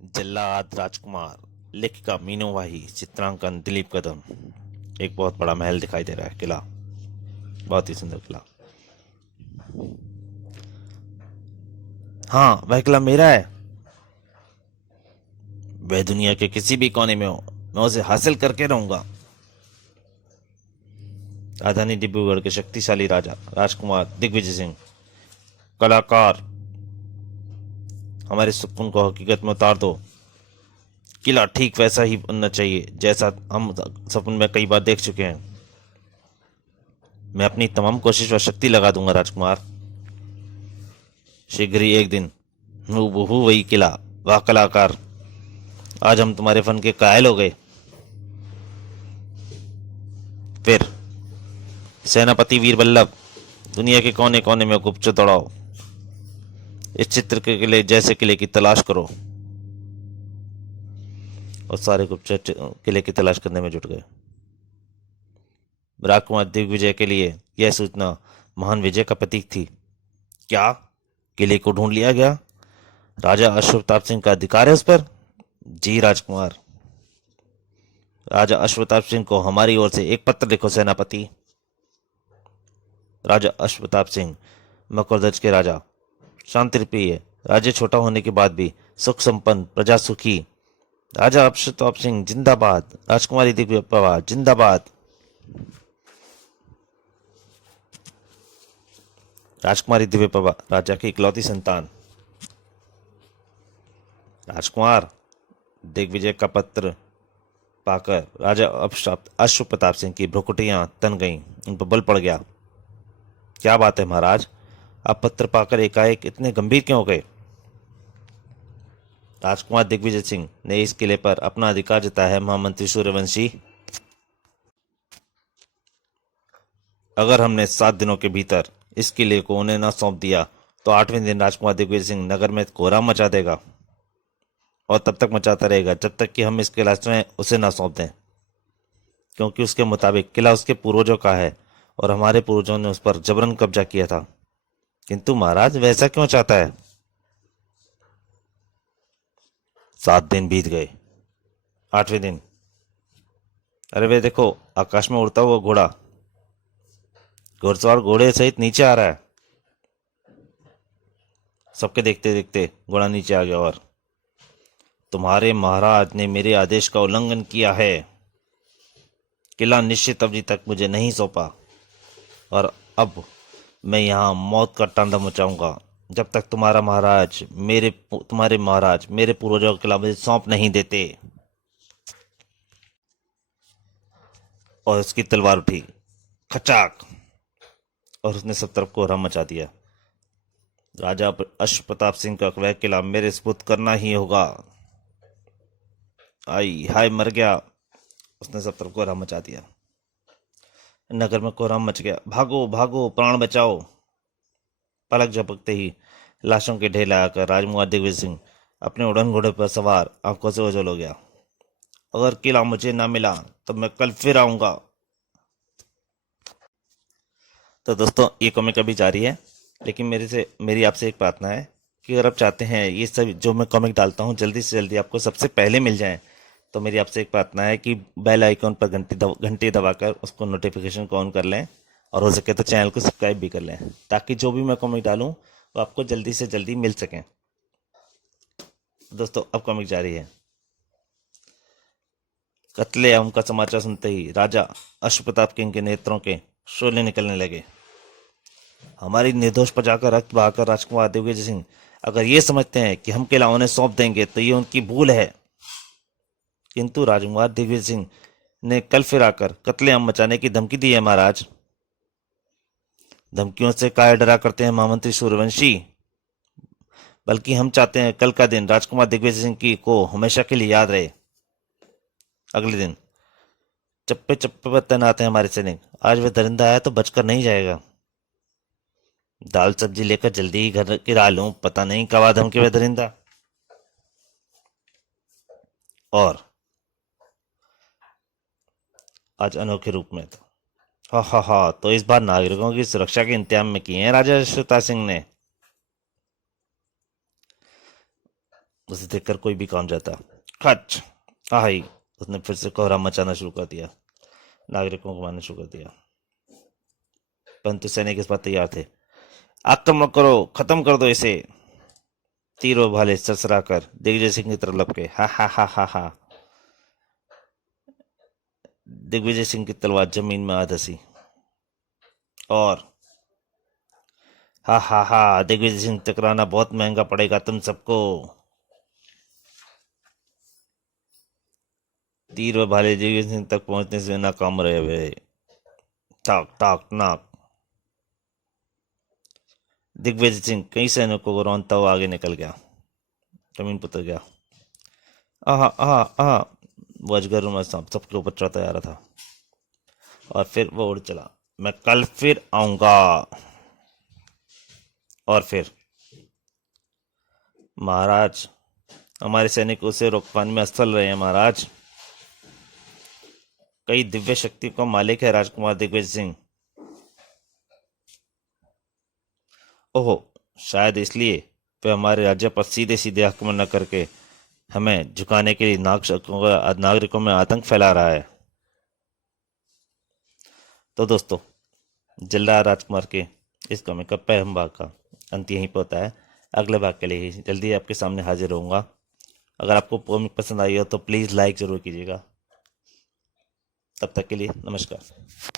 जल्लाद राजकुमार। लेखिका मीनू वाही। चित्रांकन दिलीप कदम। एक बहुत बड़ा महल दिखाई दे रहा है, किला, बहुत ही सुंदर किला। हाँ, वह किला मेरा है। वह दुनिया के किसी भी कोने में हो, मैं उसे हासिल करके रहूंगा। राजधानी डिब्रूगढ़ के शक्तिशाली राजा राजकुमार दिग्विजय सिंह, कलाकार, हमारे सुकून को हकीकत में उतार दो। किला ठीक वैसा ही बनना चाहिए जैसा हम सपन में कई बार देख चुके हैं। मैं अपनी तमाम कोशिश व शक्ति लगा दूंगा राजकुमार। शीघ्र ही एक दिन हूबहू वही किला, वह कलाकार। आज हम तुम्हारे फन के कायल हो गए। फिर सेनापति वीर बल्लभ, दुनिया के कोने कोने में गुप्त दौड़ाओ। इस चित्र के किले जैसे किले की तलाश करो। और सारे गुप्तचर किले की तलाश करने में जुट गए। राजकुमार दिग्विजय के लिए यह सूचना महान विजय का प्रतीक थी। क्या किले को ढूंढ लिया गया? राजा अश्वताप सिंह का अधिकार है उस पर? जी राजकुमार। राजा अश्वताप सिंह को हमारी ओर से एक पत्र लिखो सेनापति। राजा अश्वताप सिंह, मकरध्वज के राजा, शांति प्रिय, राज्य छोटा होने के बाद भी सुख संपन्न, प्रजा सुखी। राजा अश्वताप सिंह जिंदाबाद। राजकुमारी दिव्य प्रभा जिंदाबाद। राजकुमारी दिव्य प्रभा राजा की इकलौती संतान। राजकुमार दिग्विजय का पत्र पाकर राजा अश्वप्रताप सिंह की भ्रुकुटियां तन गईं, उन पर बल पड़ गया। क्या बात है महाराज, आप पत्र पाकर एकाएक इतने गंभीर क्यों हो गए? राजकुमार दिग्विजय सिंह ने इस किले पर अपना अधिकार जताया है महामंत्री सूर्यवंशी। अगर हमने 7 दिनों के भीतर इस किले को उन्हें न सौंप दिया तो 8वें दिन राजकुमार दिग्विजय सिंह नगर में कोहराम मचा देगा, और तब तक मचाता रहेगा जब तक कि हम इस किला में उसे न सौंप दें, क्योंकि उसके मुताबिक किला उसके पूर्वजों का है और हमारे पूर्वजों ने उस पर जबरन कब्जा किया था। किंतु महाराज वैसा क्यों चाहता है? 7 दिन बीत गए। 8वें दिन, अरे वे देखो, आकाश में उड़ता हुआ घोड़ा, घुड़सवार घोड़े सहित नीचे आ रहा है। सबके देखते देखते घोड़ा नीचे आ गया। और तुम्हारे महाराज ने मेरे आदेश का उल्लंघन किया है। किला निश्चित अवधि तक मुझे नहीं सौंपा, और अब मैं यहाँ मौत का तांडव मचाऊंगा जब तक तुम्हारे महाराज मेरे पूर्वजों का किला मुझे सौंप नहीं देते। और उसकी तलवार उठी, खचाक, और उसने सब तरफ कोहराम मचा दिया। राजा अश्वप्रताप सिंह का वह किला मेरे सुपुर्द करना ही होगा। आई हाय, मर गया। उसने सब तरफ कोहराम मचा दिया। नगर में कोहराम मच गया। भागो भागो, प्राण बचाओ। पलक झपकते ही लाशों के ढेर लगाकर राजकुमार दिग्विजय सिंह अपने उड़न घोड़े पर सवार आंखों से ओझल हो गया। अगर किला मुझे ना मिला तो मैं कल फिर आऊंगा। तो दोस्तों, ये कॉमिक अभी जारी है, लेकिन मेरी आपसे एक प्रार्थना है कि अगर आप चाहते हैं ये सब जो मैं कॉमिक डालता हूँ जल्दी से जल्दी आपको सबसे पहले मिल जाए, तो मेरी आपसे एक प्रार्थना है कि बेल आइकॉन पर घंटी दबाकर उसको नोटिफिकेशन को ऑन कर लें, और हो सके तो चैनल को सब्सक्राइब भी कर लें, ताकि जो भी मैं कॉमिक डालूं वो आपको जल्दी से जल्दी मिल सकें। दोस्तों, अब कॉमिक जारी है। कत्लेआम का समाचार सुनते ही राजा अश्वप्रताप सिंह के नेत्रों के शोले निकलने लगे। हमारी निर्दोष प्रजा का रक्त बहाकर राजकुमार दिग्विजय सिंह अगर ये समझते हैं कि हम किला उन्हें सौंप देंगे तो ये उनकी भूल है। किंतु राजकुमार दिग्विजय सिंह ने कल फिर आकर कत्लेआम मचाने की धमकी दी है महाराज। धमकियों से काहे डरा करते हैं महामंत्री सूर्यवंशी? बल्कि हम चाहते हैं कल का दिन राजकुमार दिग्विजय सिंह की को हमेशा के लिए याद रहे। अगले दिन चप्पे चप्पे पर तैनात है हमारे सैनिक। आज वह दरिंदा आया तो बचकर नहीं जाएगा। दाल सब्जी लेकर जल्दी ही घर गिरा लूं, पता नहीं कब आदम के वह दरिंदा। और आज अनोखे रूप में था। हा हा हा, तो इस बार नागरिकों की सुरक्षा के इंतजाम में किए हैं राजा अश्वता सिंह ने। उसे देखकर कोई भी काम जाता। खच आई, उसने फिर से कोहराम मचाना शुरू कर दिया, नागरिकों को मारना शुरू कर दिया। परंतु सैनिक इस बात तैयार थे। आक्रमण करो, खत्म कर दो इसे। तीरों भाले सरसरा कर दिग्विजय सिंह की तरफ लपके। हा हा हा हा हा। दिग्विजय सिंह की तलवार जमीन में आ धसी और हा हा हा, दिग्विजय सिंह, टकराना बहुत महंगा पड़ेगा तुम सबको। तीर व भाले दिग्विजय सिंह तक पहुंचने से नाकाम रहे हुए। टाक टाक नाक। दिग्विजय सिंह कई सैनिकों को रौंदता हुआ आगे निकल गया, जमीन पर उतर गया। आहा आहा आहा, वो अजगरुमा सांप सबके ऊपर चढ़ता जा रहा था। और फिर वो उड़ चला। मैं कल फिर आऊंगा। और फिर महाराज, हमारे सैनिक उसे रोकने में असफल रहे हैं महाराज। कई दिव्य शक्ति को मालिक है राजकुमार दिग्विजय सिंह। ओहो, शायद इसलिए वे हमारे राज्य पर सीधे सीधे आक्रमण न करके हमें झुकाने के लिए नागरिकों में आतंक फैला रहा है। तो दोस्तों, जल्लाद राजकुमार के इस कॉमिक का पहला भाग का अंत यहीं पर होता है। अगले भाग के लिए जल्दी आपके सामने हाजिर होऊंगा। अगर आपको कॉमिक पसंद आई हो तो प्लीज़ लाइक ज़रूर कीजिएगा। तब तक के लिए नमस्कार।